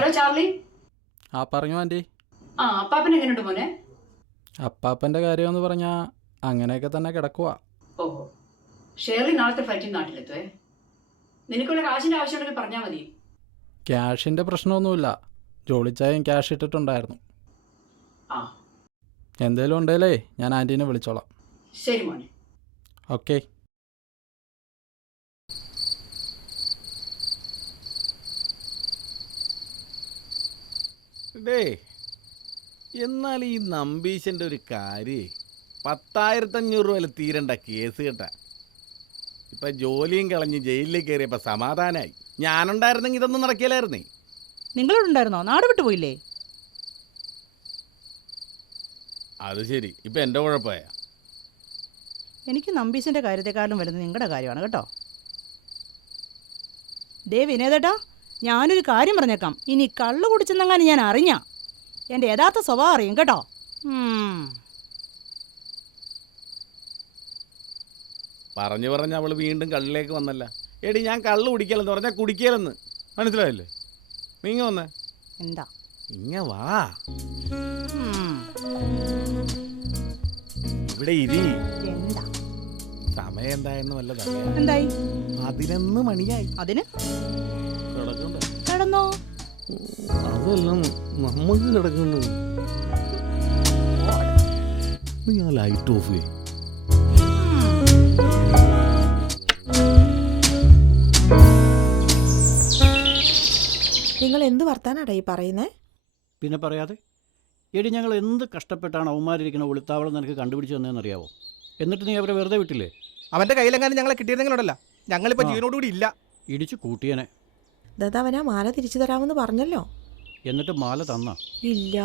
Hello Charlie. പറഞ്ഞു anti. അപ്പാപ്പൻ എങ്ങനെയുണ്ട് മോനെ? അപ്പാപ്പൻ്റെ കാര്യമെന്ന് പറഞ്ഞാൽ അങ്ങനെയൊക്കെ തന്നെ കിടക്കുക. ഓഹോ, ഷേർലി നാളത്തെ ഫ്ലൈറ്റിൽ നാട്ടിലെത്തുവേ. നിനക്കുള്ള കാശിന്റെ ആവശ്യമുണ്ടെങ്കിൽ പറഞ്ഞാൽ മതി. ക്യാഷിൻ്റെ പ്രശ്നമൊന്നുമില്ല. ജോളിച്ചായും ക്യാഷ് ഇട്ടിട്ടുണ്ടായിരുന്നു. എന്തേലും ഉണ്ടേലേ ഞാൻ ആൻറ്റീനെ വിളിച്ചോളാം. ശരി മോനെ. ഓക്കെ. ഡേ, എന്നാൽ ഈ നമ്പീശൻ്റെ ഒരു കാര്യം 10,500 രൂപയിൽ തീരണ്ട കേസ് കേട്ടാ. ഇപ്പം ജോലിയും കളഞ്ഞ് ജയിലിലേക്ക് കയറിയപ്പോൾ സമാധാനമായി. ഞാനുണ്ടായിരുന്നെങ്കിൽ ഇതൊന്നും നടക്കില്ലായിരുന്നേ. നിങ്ങളോടുണ്ടായിരുന്നോ? നാട് വിട്ടു പോയില്ലേ? അത് ശരി, ഇപ്പം എൻ്റെ കുഴപ്പമായ. എനിക്ക് നമ്പീശൻ്റെ കാര്യത്തെക്കാളും വരുന്നത് നിങ്ങളുടെ കാര്യമാണ് കേട്ടോ. ദേ വിനേതേട്ടാ, ഞാനൊരു കാര്യം പറഞ്ഞേക്കാം. ഇനി കള്ളു കുടിച്ചെന്നെങ്ങാനും ഞാൻ അറിഞ്ഞ എൻ്റെ യഥാർത്ഥ സ്വഭാവം അറിയും കേട്ടോ. പറഞ്ഞ് അവൾ വീണ്ടും കള്ളിലേക്ക് വന്നല്ല. എടി, ഞാൻ കള്ളു കുടിക്കലെന്ന് പറഞ്ഞാൽ കുടിക്കലെന്ന് മനസ്സിലായില്ലേ? നീങ്ങ വന്നേ. എന്താ ഇങ്ങ വാ, ഇവിടെ ഇരി. എന്താ സമയം എന്തായെന്ന് വല്ലതാ? എന്തായി? 11 മണിയായി. അതിന് കിടക്കണ്ടേ? കിടന്നോ? അതെല്ലാം നമുക്ക് കിടക്കുന്നു. ഞാൻ ലൈറ്റ് ഓഫ് ചെയ്യും. നിങ്ങൾ എന്ത് വർത്താനാടാ ഈ പറയുന്നേ? പിന്നെ പറയാതെ. എടി, ഞങ്ങൾ എന്ത് കഷ്ടപ്പെട്ടാണ് അവന്മാരിരിക്കുന്ന ഒളിത്താവളം നിനക്ക് കണ്ടുപിടിച്ച് തന്നതെന്നറിയാവോ? എന്നിട്ട് നീ അവരെ വെറുതെ വിട്ടില്ലേ? അവന്റെ കയ്യിലെങ്ങാനും ഞങ്ങളെ കിട്ടിയിരുന്നെങ്കിലുണ്ടല്ല, ഞങ്ങളിപ്പോൾ ജീവനോടുകൂടി ഇല്ല. ഇടിച്ചു കൂട്ടിയനെ. ദാദാവനാ മാല തിരിച്ചു തരാമെന്ന് പറഞ്ഞല്ലോ. എന്നിട്ട് മാല തന്നാ? ഇല്ല.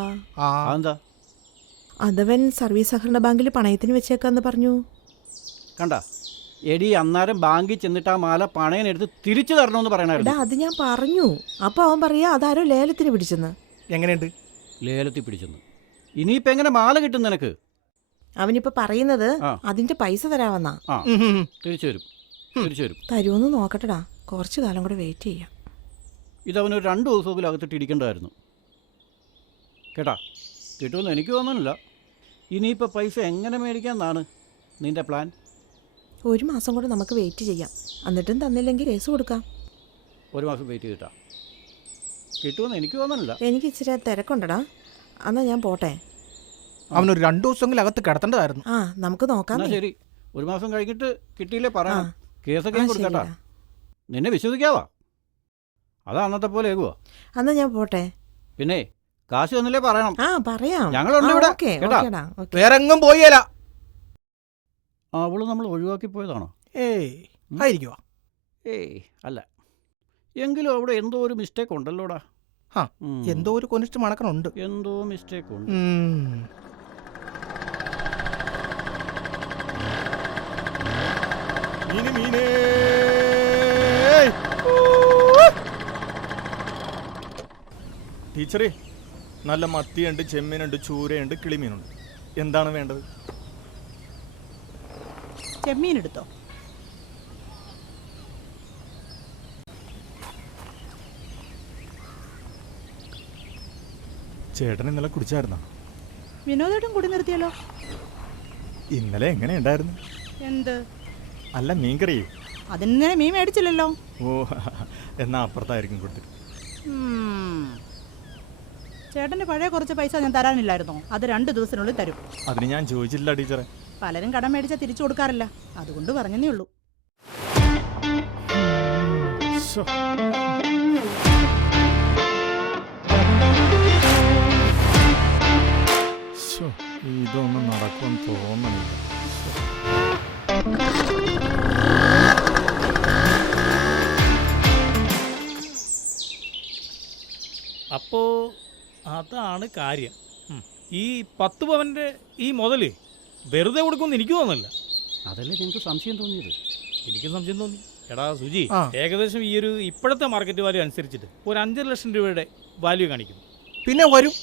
എന്താ? അതവൻ സർവീസ് സഹകരണ ബാങ്കിൽ പണയത്തിന് വെച്ചേക്കാന്ന് പറഞ്ഞു. കണ്ട എടി, അന്നേരം ബാങ്കിൽ ചെന്നിട്ട് ആ മാല പണയനെടുത്ത് തിരിച്ചു തരണമെന്ന് പറയണായിരുന്നു. അത് ഞാൻ പറഞ്ഞു. അപ്പൊ അവൻ പറയാ അതാരോ ലേലത്തിന് പിടിച്ചെന്ന്. എങ്ങനെയുണ്ട്? ലേലത്തിൽ പിടിച്ചെന്ന്. ഇനിയിപ്പോ എങ്ങനെ മാല കിട്ടും നിനക്ക്? അവനിപ്പോ പറയുന്നത് അതിന്റെ പൈസ തരാമെന്നാ. തിരിച്ചു വരും, തിരിച്ചു വരും. തരുമെന്ന് നോക്കട്ടെടാ, കുറച്ചു കാലം കൂടെ വെയിറ്റ് ചെയ്യാം. ഇതവനൊരു 2 ദിവസമെങ്കിലും അകത്തിട്ട് ഇരിക്കേണ്ടതായിരുന്നു കേട്ടാ. കിട്ടുമെന്ന് എനിക്ക് തോന്നുന്നില്ല. ഇനിയിപ്പോൾ പൈസ എങ്ങനെ മേടിക്കാമെന്നാണ് നിന്റെ പ്ലാൻ? 1 മാസം കൂടെ നമുക്ക് വെയിറ്റ് ചെയ്യാം. എന്നിട്ടും തന്നില്ലെങ്കിൽ കേസ് കൊടുക്കാം. 1 മാസം വെയിറ്റ് ചെയ്തിട്ടാ കിട്ടുമെന്ന് എനിക്ക് തോന്നുന്നില്ല. എനിക്ക് ഇച്ചിരി തിരക്കുണ്ടടാ, എന്നാ ഞാൻ പോട്ടെ. അവനൊരു 2 ദിവസമെങ്കിലും അകത്ത് കിടത്തേണ്ടതായിരുന്നു. നമുക്ക് നോക്കാം. ശരി, 1 മാസം കഴിഞ്ഞിട്ട് കിട്ടിയില്ലേ പറയാം. കേസൊക്കെ കൊടുക്കട്ടാ. നിന്നെ വിശ്വസിക്കാവാ? അതാ അന്നത്തെ പോലെ ആകുവാ. എന്നാ ഞാൻ പോട്ടെ. പിന്നെ കാശ് തന്നില്ലേ പറയണം. പറയാം. ഞങ്ങളുണ്ട് ഇവിടെ കേട്ടാ. വേറെ എങ്ങും പോയല്ല. അവള് നമ്മൾ ഒഴിവാക്കി പോയതാണോ? ആയിരിക്കുവാ. അല്ല. എങ്കിലും അവിടെ എന്തോ ഒരു മിസ്റ്റേക്ക് ഉണ്ടല്ലോടാ. എന്തോ ഒരു കൊനിഷ്ഠ മണക്കണുണ്ട്. എന്തോ മിസ്റ്റേക്ക് ഉണ്ട്. ടീച്ചറേ, നല്ല മത്തിയുണ്ട്, ചെമ്മീനുണ്ട്, ചൂരയുണ്ട്, കിളിമീനുണ്ട്. എന്താണ് വേണ്ടത്? ചെമ്മീൻ എടുത്തോ. ചേട്ടൻ ഇന്നലെ കുടിച്ചായിരുന്നോ? വിനോദേട്ടൻ കൂടി നിർത്തിയല്ലോ. ഇന്നലെ എങ്ങനെയുണ്ടായിരുന്നു? എന്ത്? അല്ല, മീൻകറി. അതിനെ മീൻ മേടിച്ചില്ലല്ലോ. എന്നാ അപ്പുറത്തായിരിക്കും കൊടുത്തിട്ട്. ചേട്ടൻ്റെ പഴയ കുറച്ച് പൈസ ഞാൻ തരാനില്ലായിരുന്നോ? അത് 2 ദിവസത്തിനുള്ളിൽ തരും. അതിന് ഞാൻ ചോദിച്ചില്ല ടീച്ചറെ. പലരും കടം മേടിച്ചാൽ തിരിച്ചു കൊടുക്കാറില്ല, അതുകൊണ്ട് പറഞ്ഞതേ ഉള്ളൂ. ഇതൊന്നും നടക്കുമെന്ന് തോന്നുന്നില്ല. അപ്പോൾ അതാണ് കാര്യം. ഈ 10 പവൻ്റെ ഈ മുതല് വെറുതെ കൊടുക്കുമെന്ന് എനിക്ക് തോന്നുന്നില്ല. അതല്ലേ ഞങ്ങൾക്ക് സംശയം തോന്നിയത്. എനിക്ക് സംശയം തോന്നി. എടാ സുജി, ഏകദേശം ഈ ഒരു ഇപ്പോഴത്തെ മാർക്കറ്റ് വാല്യൂ അനുസരിച്ചിട്ട് ഒരു 5 ലക്ഷം രൂപയുടെ വാല്യൂ കാണിക്കുന്നു. പിന്നെ വരും.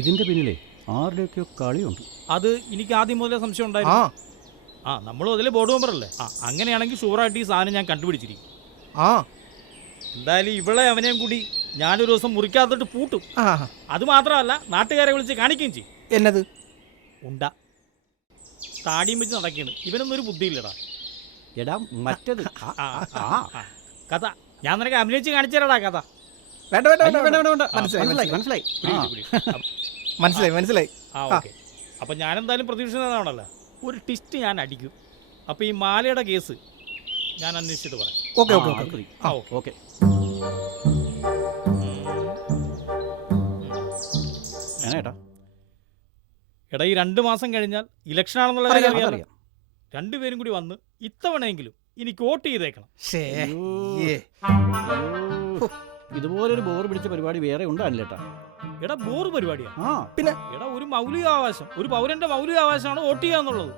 ഇതിന്റെ പിന്നിലെ ആരുടെയൊക്കെയോ കളിയുണ്ട്. അത് എനിക്ക് ആദ്യം മുതലേ സംശയം ഉണ്ടായിരുന്നു. നമ്മളും അതിലെ ബോർഡ് മെമ്പർ അല്ലേ? അങ്ങനെയാണെങ്കിൽ ഷുവറായിട്ട് ഈ സാധനം ഞാൻ കണ്ടുപിടിച്ചിരിക്കും. എന്തായാലും ഇവളെ അവനെയും കൂടി ഞാനൊരു ദിവസം മുറിക്കാത്തിട്ട് പൂട്ടും. ആ അത് മാത്രമല്ല, നാട്ടുകാരെ വിളിച്ച് കാണിക്കുകയും ചെയ്യും. എന്നത് ഉണ്ട താടിയും വെച്ച് നടക്കുകയാണ്. ഇവനൊന്നും ഒരു ബുദ്ധിയില്ലടാ. എടാ മറ്റത് കഥ ഞാൻ നിനക്ക് അഭിനയിച്ച് കാണിച്ചു തരാടാ കഥ. വേണ്ട വേണ്ട അയ്യോ, വേണ്ട വേണ്ട, വേണ്ട, വേണ്ട. മനസ്സിലായി, മനസ്സിലായി മനസ്സിലായി പിടി, പിടി, പിടി. മനസ്സിലായി മനസ്സിലായി. ഓക്കെ. അപ്പം ഞാനെന്തായാലും പ്രതീക്ഷിക്കുന്നതാണല്ലോ, ഒരു ടിസ്റ്റ് ഞാൻ അടിക്കും. അപ്പോൾ ഈ മാലയുടെ കേസ് ഞാൻ അന്വേഷിച്ചിട്ട് പറയാം. ഓക്കെ ഓക്കെ ആ, ഓക്കെ അത് മതി. ആ, ഓക്കെ. ഏട്ടാ എടാ, ഈ 2 മാസം കഴിഞ്ഞാൽ ഇലക്ഷൻ ആണെന്നുള്ള അറിയാം, കാര്യം അറിയാം. അറിയാം. രണ്ടുപേരും കൂടി വന്ന് ഇത്തവണയെങ്കിലും എനിക്ക് വോട്ട് ചെയ്തേക്കണം. ശേ ഏ. ഇതുപോലൊരു ബോർ പിടിച്ച പരിപാടി വേറെ ഉണ്ടാവില്ലേട്ടാ. എടാ, ബോർ പരിപാടിയാ. ആ എടാ, ഒരു മൗലികാവകാശം, ഒരു പൗരന്റെ മൗലികാവകാശമാണ് വോട്ട് ചെയ്യാന്നുള്ളത്.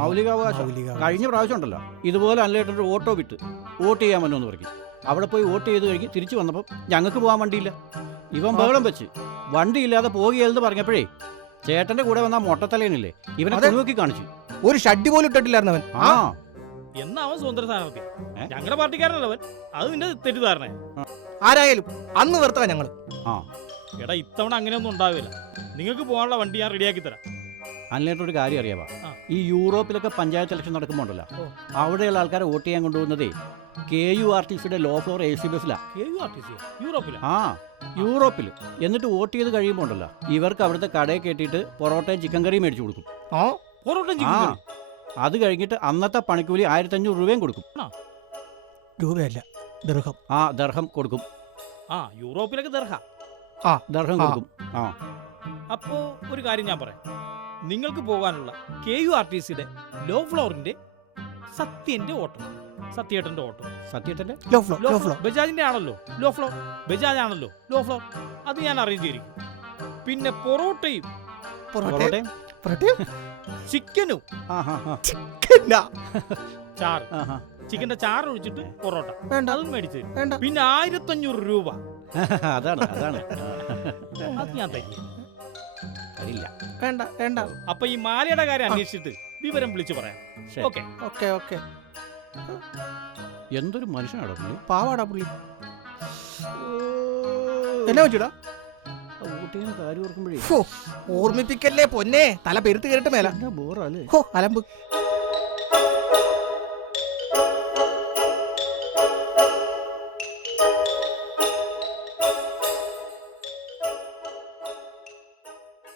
മൗലികാവകാശം. കഴിഞ്ഞ പ്രാവശ്യം ഉണ്ടല്ലോ ഇതുപോലെ അല്ലേട്ടൊരു ഓട്ടോ വിട്ട് വോട്ട് ചെയ്യാൻ വന്നു പറയും. അവിടെ പോയി വോട്ട് ചെയ്ത് കഴിഞ്ഞ് തിരിച്ചു വന്നപ്പോൾ ഞങ്ങൾക്ക് പോകാൻ വണ്ടിയില്ല. ഇവൻ ബഹളം വെച്ച് വണ്ടിയില്ലാതെ പോകുകയെന്ന് പറഞ്ഞപ്പോഴേ ചേട്ടന്റെ കൂടെ വന്ന മൊട്ടത്തലേനില്ലേ ഇവനെ നോക്കി കാണിച്ചു. ഒരു ഷഡ്ഡി പോലും ഇട്ടിട്ടില്ലായിരുന്നു അവൻ. ആ എന്നാ അവൻ സ്വതന്ത്ര സ്ഥാനാർത്ഥി. ഞങ്ങളുടെ പാർട്ടിക്കാരനല്ല അവൻ. അത് നിന്റെ തെറ്റിദ്ധാരണ. ആരായാലും അന്ന് വെറുത്തവ ഞങ്ങൾ. ആ എടാ, ഇത്തവണ അങ്ങനെയൊന്നും ഉണ്ടാവില്ല. നിങ്ങൾക്ക് പോകാനുള്ള വണ്ടി ഞാൻ റെഡിയാക്കി തരാം. അല്ലേട്ടൊരു കാര്യം അറിയാവാ, ആ. ഈ യൂറോപ്പിലൊക്കെ പഞ്ചായത്ത് ഇലക്ഷൻ നടക്കുമ്പോണ്ടല്ലോ അവിടെയുള്ള ആൾക്കാരെ വോട്ട് ചെയ്യാൻ കൊണ്ടുപോകുന്നതേ KURTCയുടെ ലോ ഫ്ലോർ AC ബസ്സിലാ. യൂറോപ്പില ആ യൂറോപ്പിൽ. എന്നിട്ട് വോട്ട് ചെയ്ത് കഴിയുമ്പോൾ ഉണ്ടല്ലോ ഇവർക്ക് അവിടുത്തെ കടയിൽ കയറ്റിയിട്ട് പൊറോട്ടയും ചിക്കൻ കറിയും മേടിച്ചു കൊടുക്കും. ആ അത് കഴിഞ്ഞിട്ട് അന്നത്തെ പണിക്കൂലി 1500 രൂപയും കൊടുക്കും. രൂപയല്ല, ദർഹം. ആ ദർഹം കൊടുക്കും. ആ യൂറോപ്പിലൊക്കെ ദർഹ. ദർഹം കൊടുക്കും. ആ അപ്പോൾ ഒരു കാര്യം ഞാൻ പറയാം. നിങ്ങൾക്ക് പോകാനുള്ള KURTCയുടെ ലോ ഫ്ലോറിന്റെ സത്യന്റെ ഓട്ടോ, സത്യേട്ടന്റെ ഓട്ടോ. സത്യത്തിന്റെ low flow low low flow flow. ബജാജിന്റെ ആണല്ലോ ലോ ഫ്ലോർ. ബജാജ് ആണല്ലോ ലോ ഫ്ലോർ. അത് ഞാൻ അറേഞ്ച് ചെയ്തിരിക്കും. പിന്നെ പൊറോട്ടയും പൊറോട്ടയും പൊറോട്ടയും ചിക്കനും ആ ഹാ ഹാ ചിക്കനാ? ചാറ്, ആഹാ. ചിക്കന്റെ ചാറ് ഒഴിച്ചിട്ട് പൊറോട്ട വേണ്ട അതും മേടിച്ചു തരും. വേണ്ട. പിന്നെ 1500 രൂപ അതാണ് അതാണ് അത് ഞാൻ തരില്ല. അതില്ല. വേണ്ട വേണ്ട. അപ്പൊ ഈ മാലയുടെ കാര്യം അന്വേഷിച്ചിട്ട് വിവരം വിളിച്ചു പറയാം. ശരി. ഓക്കെ. Okay okay. എന്തൊരു മനുഷ്യനാണോ പുള്ളി. പാവാടാ പുള്ളി. എന്നാ വെച്ചിടാ? വോട്ട് ചെയ്യുന്ന കാര്യം ഓർക്കുമ്പോഴേ ഓർമ്മിപ്പിക്കല്ലേ പൊന്നെ, തല പെരുത്ത് കേറിട്ട് മേല. ബോറല്ലേ. ഹോ അലമ്പ്.